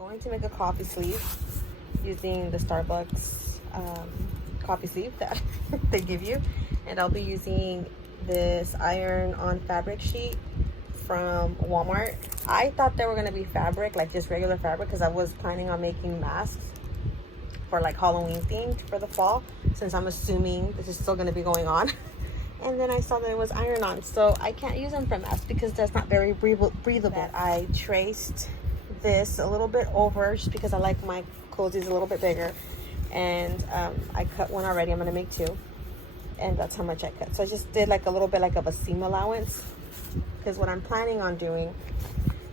going to make a coffee sleeve using the Starbucks coffee sleeve that they give you, and I'll be using this iron-on fabric sheet from Walmart. I thought they were gonna be fabric, like just regular fabric, because I was planning on making masks for like Halloween themed for the fall, since I'm assuming this is still gonna be going on. And then I saw that it was iron-on, so I can't use them for masks because that's not very breathable. I traced this a little bit over just because I like my cozies a little bit bigger, and I cut one already. I'm gonna make two, and that's how much I cut. So I just did like a little bit like of a seam allowance, because what I'm planning on doing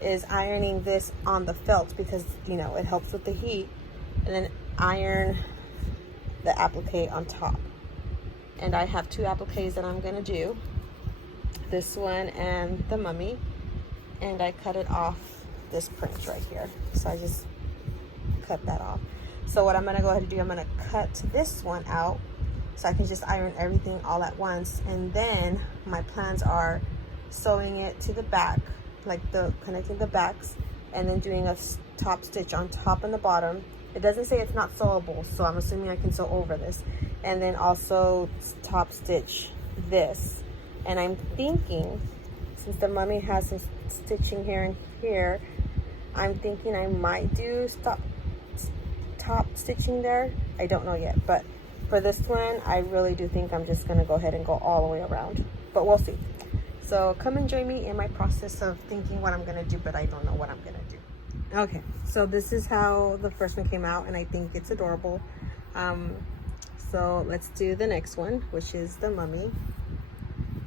is ironing this on the felt, because you know it helps with the heat, and then iron the applique on top. And I have two appliques that I'm gonna do, this one and the mummy, and I cut it off this print right here. So I just cut that off. So what I'm gonna go ahead and do, I'm gonna cut this one out so I can just iron everything all at once. And then my plans are sewing it to the back, like connecting the backs, and then doing a top stitch on top and the bottom. It doesn't say it's not sewable, so I'm assuming I can sew over this. And then also top stitch this. And I'm thinking, since the mummy has some stitching here and here, I'm thinking I might do top stitching there. I don't know yet, but for this one, I really do think I'm just gonna go ahead and go all the way around, but we'll see. So come and join me in my process of thinking what I'm gonna do, but I don't know what I'm gonna do. Okay, so this is how the first one came out, and I think it's adorable. So let's do the next one, which is the mummy.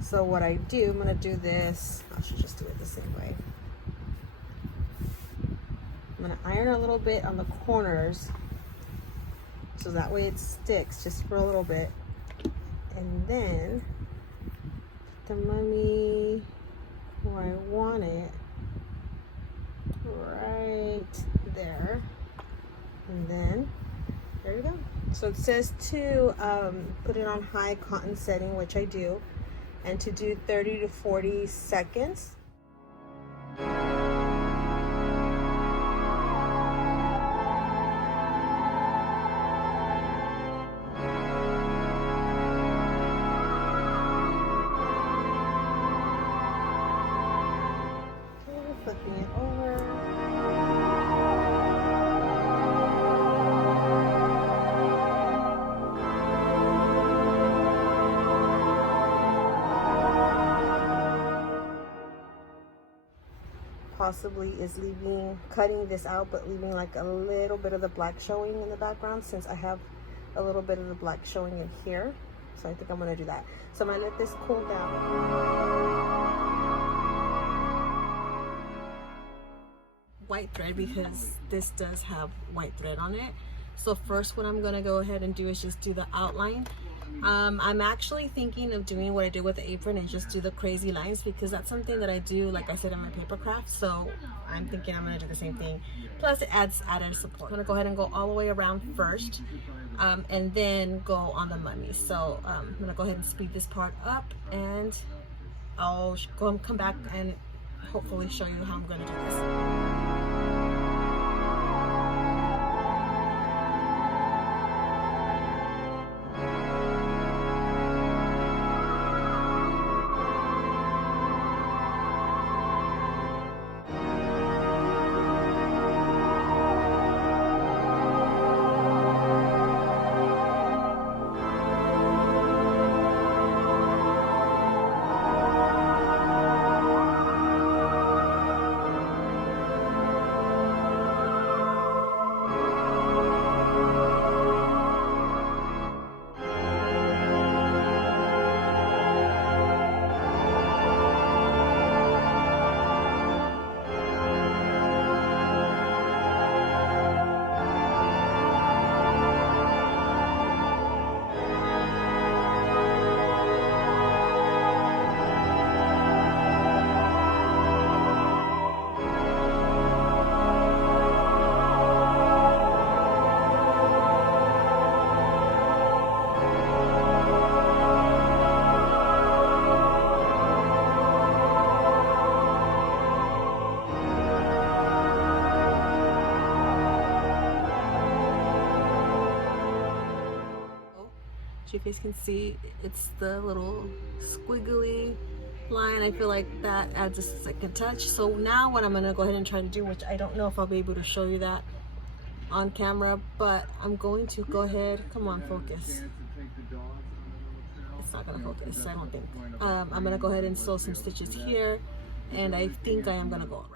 So what I do, I'm gonna do this, I should just do it the same way. I'm gonna iron a little bit on the corners, so that way it sticks just for a little bit. And then the mummy where I want it, right there. And then there you go. So it says to put it on high cotton setting, which I do, and to do 30 to 40 seconds. Flipping it over. Possibly is cutting this out, but leaving like a little bit of the black showing in the background, since I have a little bit of the black showing in here. So I think I'm gonna do that. So I'm gonna let this cool down. White thread, because this does have white thread on it. So first what I'm gonna go ahead and do is just do the outline. I'm actually thinking of doing what I did with the apron and just do the crazy lines, because that's something that I do, like I said, in my paper craft. So I'm thinking I'm gonna do the same thing. Plus it adds added support. I'm gonna go ahead and go all the way around first, and then go on the mummy. So I'm gonna go ahead and speed this part up, and I'll come back and hopefully show you how I'm gonna do this. you guys can see, it's the little squiggly line. I feel like that adds a second touch. So now what I'm gonna go ahead and try to do, which I don't know if I'll be able to show you that on camera, but I'm going to go ahead, come on, focus. It's not gonna focus, I don't think. I'm gonna go ahead and sew some stitches here, and I think I am gonna go around.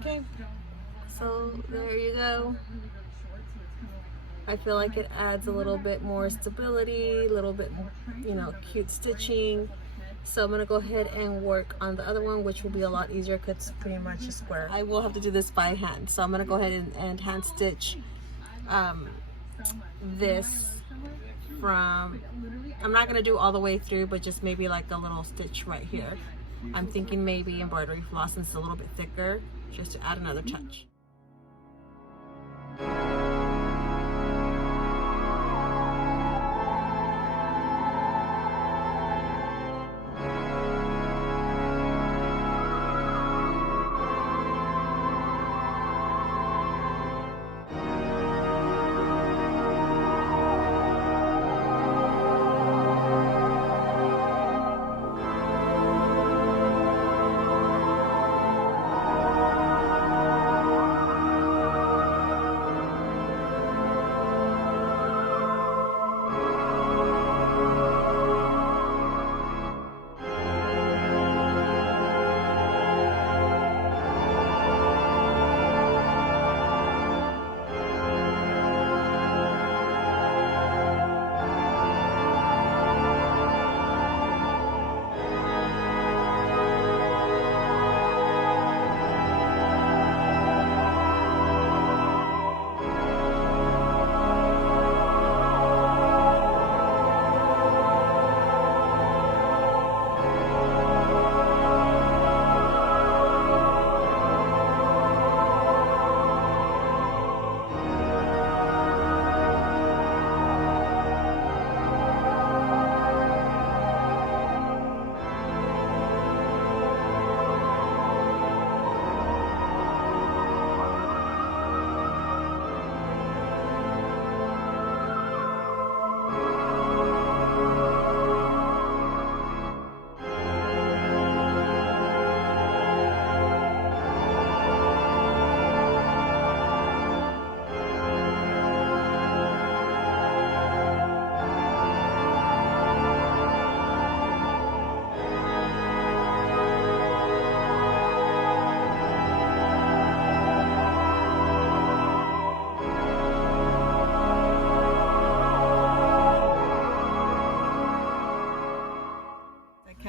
Okay, so there you go. I feel like it adds a little bit more stability, a little bit more, you know, cute stitching. So I'm gonna go ahead and work on the other one, which will be a lot easier because it's pretty much a square. I will have to do this by hand, so I'm gonna go ahead and hand stitch this from, I'm not gonna do all the way through, but just maybe like a little stitch right here. I'm thinking maybe embroidery floss since it's a little bit thicker, just to add another touch.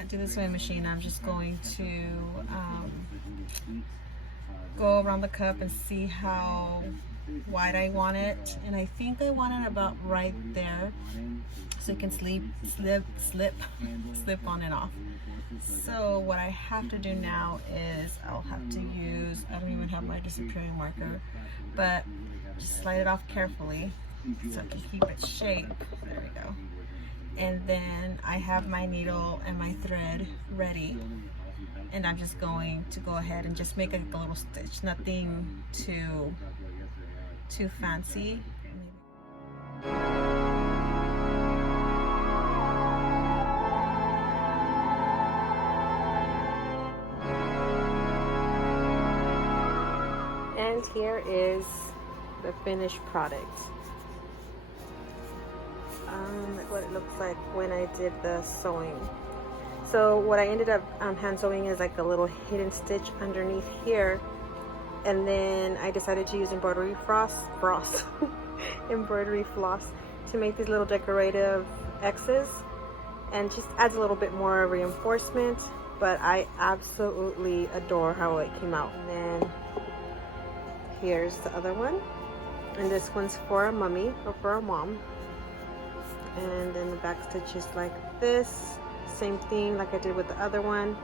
Do the sewing machine, I'm just going to go around the cup and see how wide I want it, and I think I want it about right there so it can slip on and off. So what I have to do now is I'll have to use, I don't even have my disappearing marker, but just slide it off carefully so I can keep its shape. There we go. And then I have my needle and my thread ready, and I'm just going to go ahead and just make a little stitch, nothing too fancy. And here is the finished product. What it looks like when I did the sewing. So what I ended up hand sewing is like a little hidden stitch underneath here, and then I decided to use embroidery embroidery floss to make these little decorative X's, and just adds a little bit more reinforcement. But I absolutely adore how it came out. And then here's the other one, and this one's for a mummy or for a mom. And then the back stitch is like this, same thing like I did with the other one.